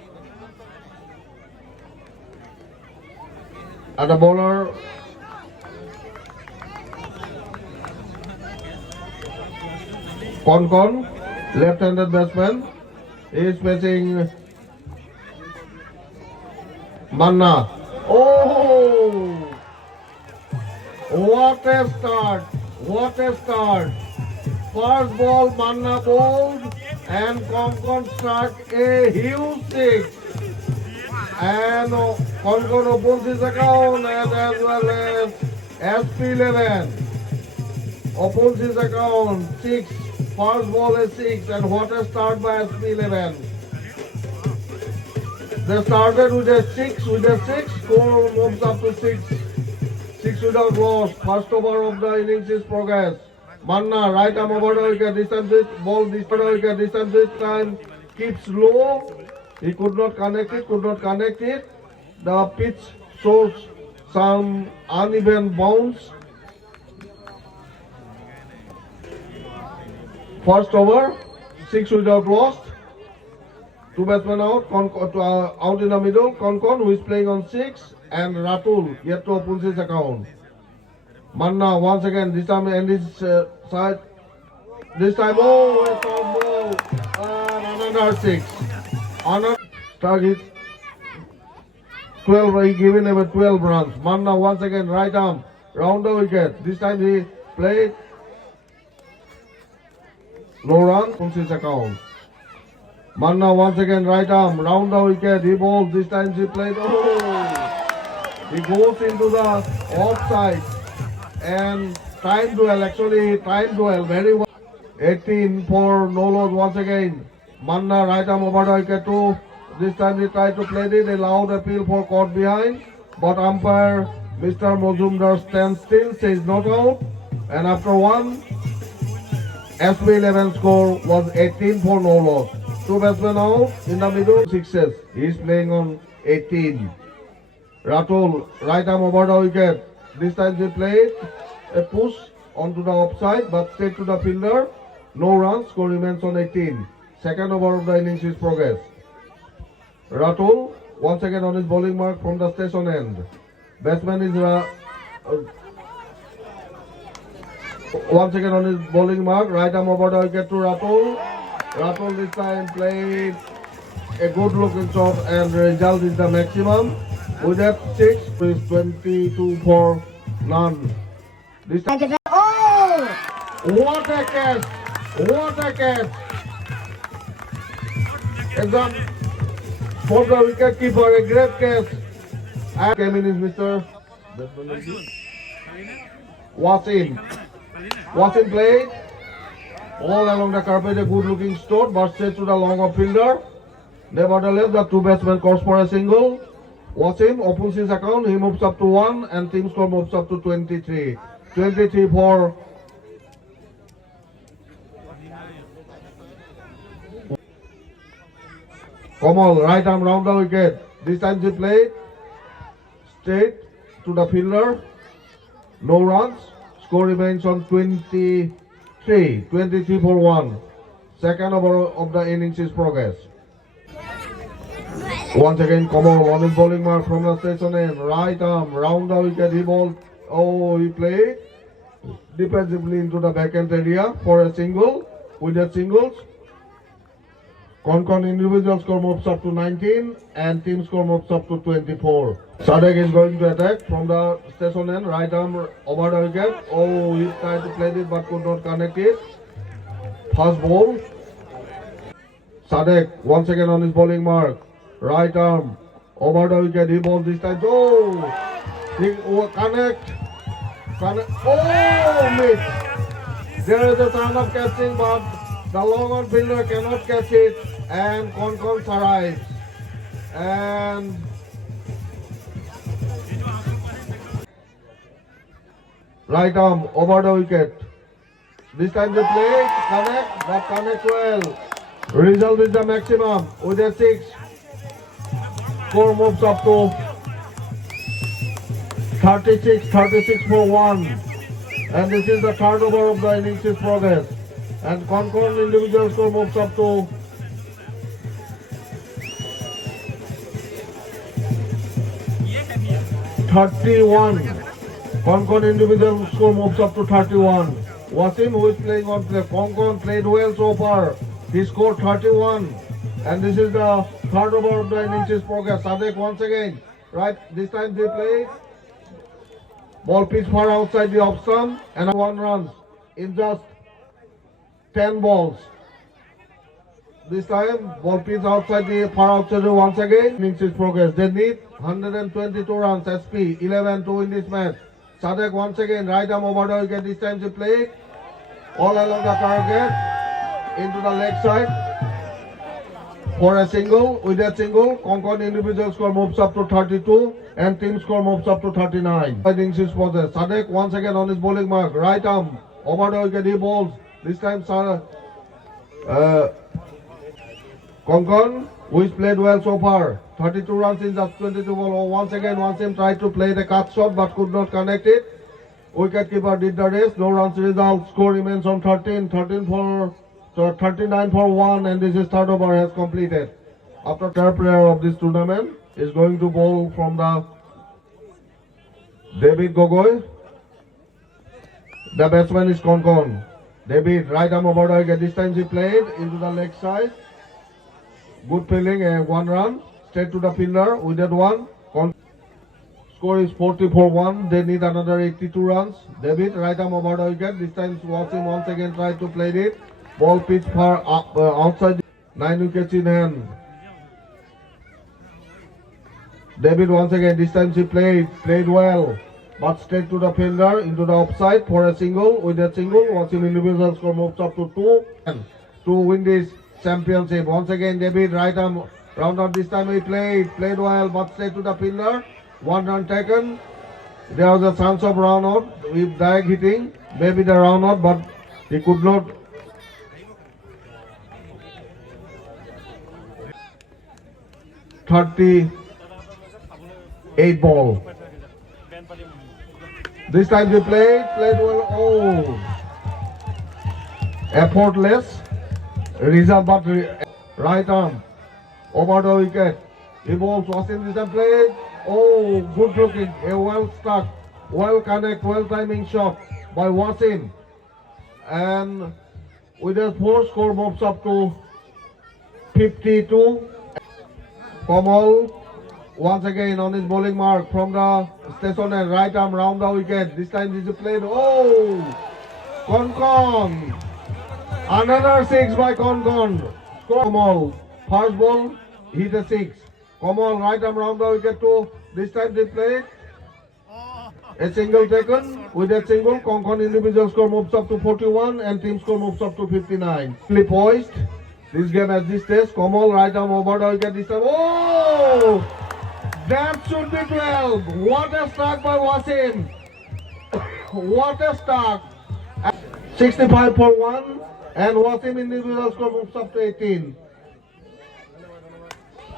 And the bowler Konkon, left-handed batsman, is facing Manna. Oh! What a start! What a start! First ball, Manna bowled and Konkon struck a huge six. And Konkon opens his account and as well as SP11 opens his account 6. First ball is 6 and what a start by SP11. They started with a 6, score moves up to 6. 6 without loss. First over of the innings is progress. Manna, right arm over the wicket, distance this ball, this wicket, distance this time keeps low He could not connect it. The pitch shows some uneven bounce. First over, 6 without lost. 2 batsmen out, out in the middle, Konkon who is playing on 6 and Ratul yet to open his account. Manna once again, this time and his side. This time, oh, a top ball and another 6. Another target 12, he given away 12 runs. Manna once again, right arm, round the wicket. This time he played. No run, opens his account. Manna once again, right arm, round the wicket. He bowls, this time he played. Oh! He goes into the offside. And time duel, actually time duel very well. 18 for no loss once again. Manna right arm over the wicket too. This time he tried to play it, a loud appeal for caught behind. But umpire Mr. Mozumdar stands still, says not out. And after one, SP11 score was 18 for no loss. 2 batsmen out in the middle, 6s. He is playing on 18. Ratul right arm over the wicket. This time they played a push onto the offside but straight to the fielder. No runs, score remains on 18. Second over of the innings is progress. Ratul once again on his bowling mark from the station end. Batsman is once again on his bowling mark. Right arm over the wicket to Ratul. Ratul this time played a good looking shot and the result is the maximum. With that 6 is 22 for none. This time, Oh! what a catch! What a catch! Exam for the wicket keeper, a great catch. And came in is Mr. Wasim. Wasim played all along the carpet, a good looking shot, but straight to the long off fielder. Nevertheless, the 2 batsmen calls for a single. Wasim opens his account, he moves up to 1 and team score moves up to 23. 23 for Kamal, right arm round the wicket. This time he played straight to the fielder. No runs. Score remains on 23. 23 for 1. Second over of the innings is progress. Once again, Kamal on his bowling mark from the station end. Right arm round the wicket. He bowled. Oh, he played defensively into the backhand area for a single. With that singles, Konkon individual score moves up to 19 and team score moves up to 24. Sadek is going to attack from the station end. Right arm over the wicket. Oh, he tried to play it but could not connect it. Fast ball. Sadek once again on his bowling mark. Right arm over the wicket. He bowled this time. Oh, he connect. Oh, miss. There is a turn of catching, but the long on fielder cannot catch it, and Konkon arrives. And right arm over the wicket. This time they play, connect, but connect well. Result is the maximum with a 6. Score moves up to 36 for 1. And this is the third over of the innings is progress. And Konkon individual score moves up to 31. Konkon individual score moves up to 31. Wasim, who is playing on play, Konkon played well so far. He scored 31. And this is the third over of the innings is progress. Sadek once again. Right, this time they play. Ball pitch far outside the off stump and 1 runs in just 10 balls. This time ball pitch outside the far outside once again. Innings is progress. They need 122 runs. SP 11 to win this match. Sadek once again right arm over the wicket. This time they play all along the target into the leg side for a single. With that single, Konkon individual score moves up to 32 and team score moves up to 39. Innings is progress. Sadek once again on his bowling mark. Right arm over the wicket. He bowls. This time Konkon, which played well so far. 32 runs in just 22 balls. Once again, Wasim tried to play the cut shot but could not connect it. Wicketkeeper did the rest. No runs result. Score remains on 39 for 1, and this is third over has completed. After third player of this tournament is going to bowl from the David Gogoi. The batsman is Konkon. David, right arm over the wicket. This time he played into the leg side. Good fielding, 1 run. Straight to the fielder with that one. Score is 40-1. They need another 82 runs. David, right arm over the wicket. This time Wasim once again tried to play it. Ball pitched far outside. 9 wickets in hand. David once again. This time he played well. But straight to the fielder into the offside for a single. With that single, Wasim individual score moves up to 2 to win this championship. Once again, David right arm round out. This time he played well, but straight to the fielder. 1 run taken. There was a chance of round out with direct hitting. Maybe the round out, but he could not. $38 ball. This time he played well. Oh, effortless. Reserve but right arm over the wicket. He bowls. Wasim this time played. Oh, good looking. A well struck, well connect, well timing shot by Wasim. And with a 4 score moves up to 52. Komal once again on his bowling mark from the station and right arm round the wicket. This time this is played. Oh, Konkon. Another 6 by Konkon. Score Komal. First ball, hit a 6. Komal right arm round the wicket too. This time they played. A single taken. With that single, Konkon individual score moves up to 41 and team score moves up to 59. Poised. This game at this stage. Komal right arm over the wicket this time. Oh! That should be 12. What a start by Wasim. What a start. 65 for 1. And Wasim individual score moves up to 18.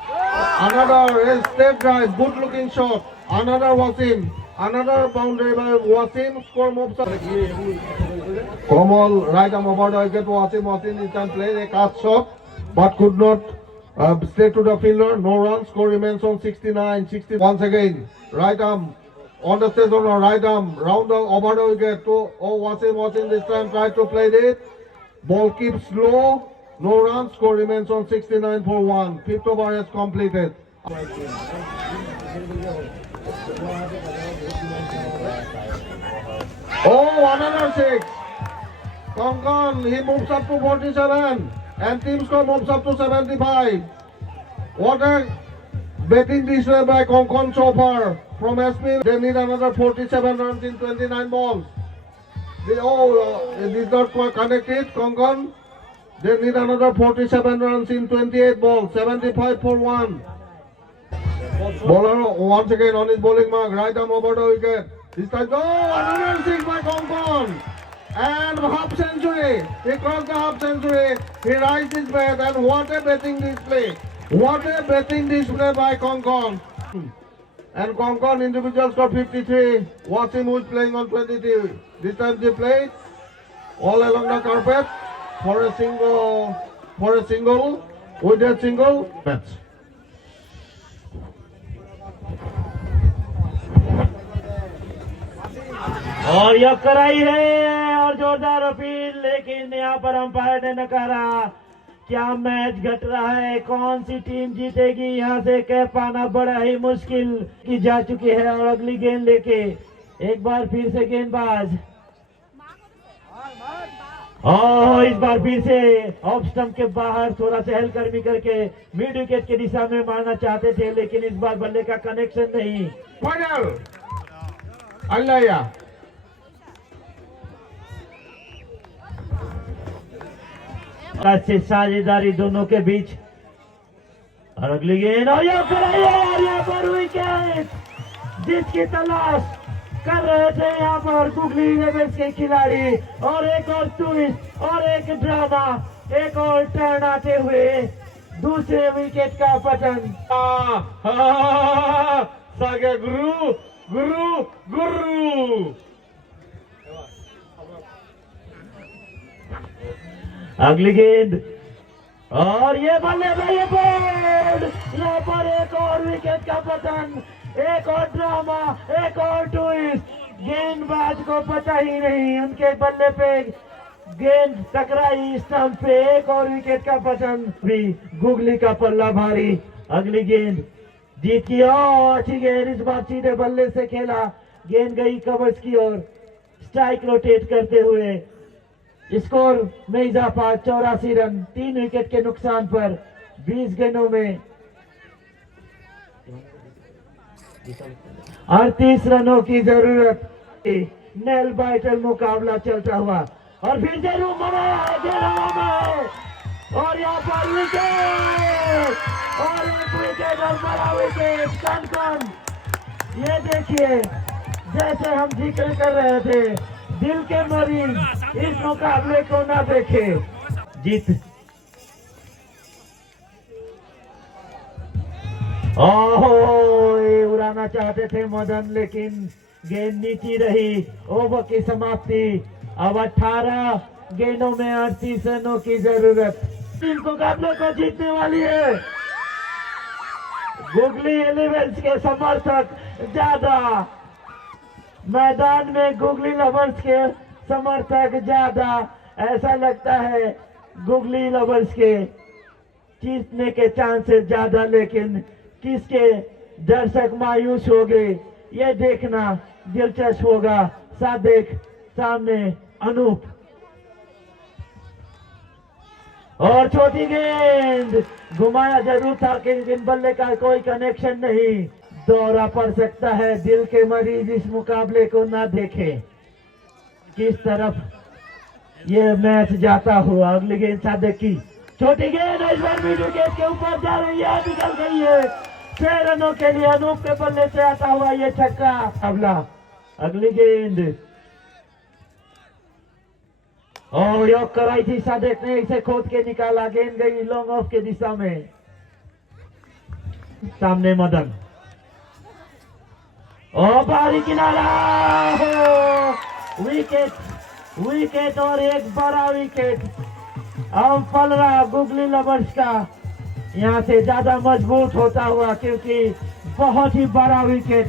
Another step drive, good looking shot. Another Wasim. Another boundary by Wasim. Score moves up. Komal right arm over the wicket. Wasim this time played a cut shot but could not stay to the fielder. No run. Score remains on 69. 60. Once again, right arm on the stage on the right arm. Round over the wicket to Wasim this time tried to play it. Ball keeps low. No run. Score remains on 69 for 1. Fifth over is completed. Oh, another 6. Konkon, he moves up to 47. And team score moves up to 75. What a betting display by Konkon so far. From SP, they need another 47 runs in 29 balls. It is not quite connected. Konkon, they need another 47 runs in 28 balls. 75 for 1. Bowler once again on his bowling mark. Right arm over the wicket. This time, another 6 by Konkon. And half century. He crossed the half century. He raised his bat, and what a betting display. What a betting display by Konkon. And Konkon individual score 53. Wasim who is playing on 22. This time they played all along the carpet for a single. With that single, bats. और यह कराई है और जोरदार appeal, लेकिन यहाँ पर umpire ने नकारा। क्या मैच घट रहा है, कौन सी टीम जीतेगी, यहाँ से कह पाना बड़ा ही मुश्किल की जा चुकी है। और अगली गेंद लेके एक बार फिर से गेंदबाज, और इस बार फिर से ऑफ स्टंप के बाहर थोड़ा चहलकदमी करके मिड विकेट की दिशा में मारना चाहते थे, लेकिन इस बार बल्ले का कनेक्शन नहीं। फाइनल अल्लाह से साझेदारी दोनों के बीच। और अगली गेंद और यहाँ पर विकेट जिसकी तलाश कर रहे थे यहाँ पर गुगली लेवल्स के खिलाड़ी। और एक और ट्विस्ट और एक ड्रामा, एक और टर्न आते हुए दूसरे विकेट का पतन। सागे गुरु गुरु गुरु। अगली गेंद और ये बल्ले में ये बोल्ड, यहाँ पर एक और विकेट का पतन, एक और ड्रामा, एक और ट्विस्ट। गेंदबाज को पता ही नहीं, उनके बल्ले पे गेंद टकराई स्टंप पे, एक और विकेट का पतन। भी गुगली का पल्ला भारी। अगली गेंद जीत की और अच्छी गेंद, इस बार सीधे बल्ले से खेला, गेंद गई कवर्स की ओर, स्ट्राइक रोटेट करते हुए। स्कोर में इजाफा 84 रन, 3 विकेट के नुकसान पर 20 गेंदों में 38 रनों की जरूरत। नेल बाइटर मुकाबला चलता हुआ और फिर जरूर मनाया है, और यहाँ पर विकेट और एक विकेट और बड़ा विकेट। कन ये देखिए, जैसे हम जिक्र कर रहे थे, दिल के मरीज इस मुकाबले को ना देखे। जीत ओहो, ये उड़ाना चाहते थे मदन, लेकिन गेंद नीची रही। ओवर की समाप्ति। अब 18 गेंदों में 38 रनों की जरूरत। टीम मुकाबले को जीतने वाली है। गुगली एलिवेंस के समर्थक ज्यादा, मैदान में गुगली लवर्स के समर्थक ज्यादा। ऐसा लगता है गुगली लवर्स के जीतने के चांसेस ज्यादा, लेकिन किसके दर्शक मायूस हो गए, ये देखना दिलचस्प होगा। सादिक सामने अनूप, और छोटी गेंद घुमाया जरूर था, लेकिन बल्ले का कोई कनेक्शन नहीं। दौरा पड़ सकता है, दिल के मरीज इस मुकाबले को ना देखे। किस तरफ ये मैच जाता हुआ। अगली गेंद सादिक की, छोटी गेंद इस बार भी विकेट के ऊपर जा रही है, निकल गई है। 6 रनों के लिए अनूप के बल्ले से आता हुआ ये छक्का। अगली गेंद और योग कराई थी सादिक ने, इसे खोद के निकाला, गेंद गई लॉन्ग ऑफ के दिशा में। सामने मदन, और बाहरी किनारा हो, विकेट और एक बड़ा विकेट। अब पलरा गुगली लवर्स का यहाँ से ज्यादा मजबूत होता हुआ, क्योंकि बहुत ही बड़ा विकेट।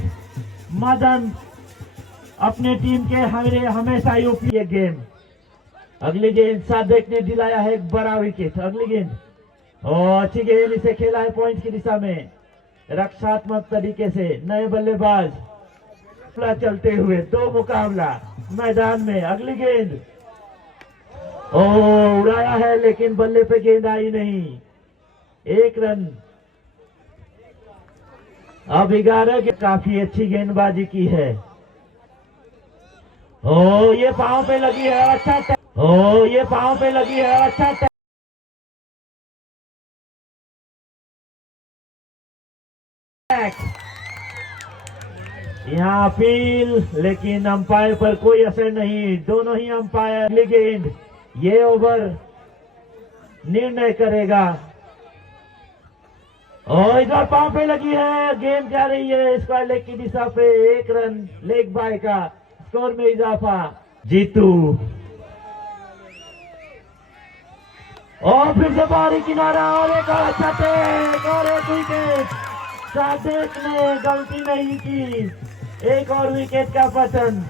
मदन अपने टीम के हमेशा यूपी गेम। अगली गेंद सादिक ने दिलाया है एक बड़ा विकेट। अगली गेंद और अच्छी गेंद, इसे खेला है पॉइंट की दिशा में रक्षात्मक तरीके से। नए बल्लेबाज चलते हुए 2 मुकाबला मैदान में। अगली गेंद उड़ाया है, लेकिन बल्ले पे गेंद आई नहीं। 1 रन। अब 11 के काफी अच्छी गेंदबाजी की है। ये पांव पे लगी है, अच्छा। ये पांव पे लगी है, अच्छा। यहाँ अपील, लेकिन अंपायर पर कोई असर नहीं। दोनों ही अंपायर अगली गेंद, ये ओवर निर्णय करेगा। और इधर पांव पे लगी है, गेंद जा रही है स्क्वायर लेग की दिशा पे। 1 रन लेग बाय का, स्कोर में इजाफा। जीतू और फिर से बाहरी किनारा, और एक और अच्छा टेक और एक विकेट। सादिक ने गलती नहीं की, एक और विकेट का पतन।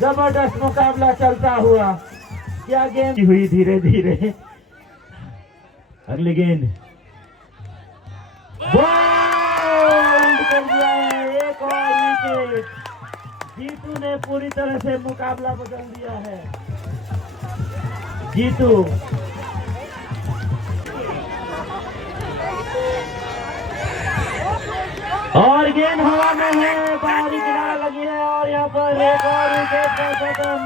जबरदस्त मुकाबला चलता हुआ। क्या गेंद हुई धीरे धीरे। अगली गेंद बॉल्ड कर दिया है, एक और विकेट। जीतू ने पूरी तरह से मुकाबला बदल दिया है। जीतू और गेंद हवा में है, बाहरी किनारा लगी है, और यहाँ पर एक और विकेट का पतन।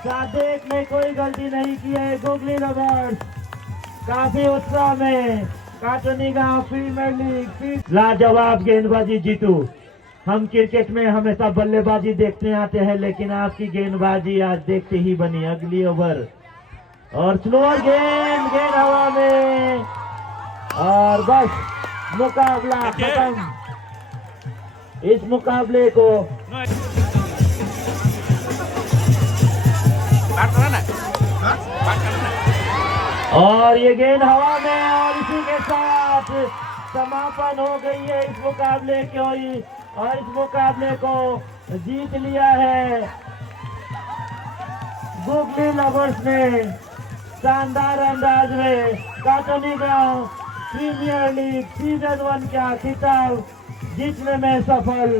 सादिक ने कोई गलती नहीं की है। गुगली लवर्स काफी उत्साह में। काटनीगांव प्रीमियर लीग लाजवाब गेंदबाजी। जीतू, हम क्रिकेट में हमेशा बल्लेबाजी देखने आते हैं, लेकिन आपकी गेंदबाजी आज देखते ही बनी। अगली ओवर और स्लोअर गेंद हवा में और बस मुकाबला खत्म। इस मुकाबले को और ये गेंद हवा में और इसी के साथ समापन हो गई है इस मुकाबले की और इस मुकाबले को जीत लिया है गुगली लवर्स ने शानदार अंदाज में। काटोनी गांव प्रीमियर लीग सीजन 1 का खिताब जीतने में सफल।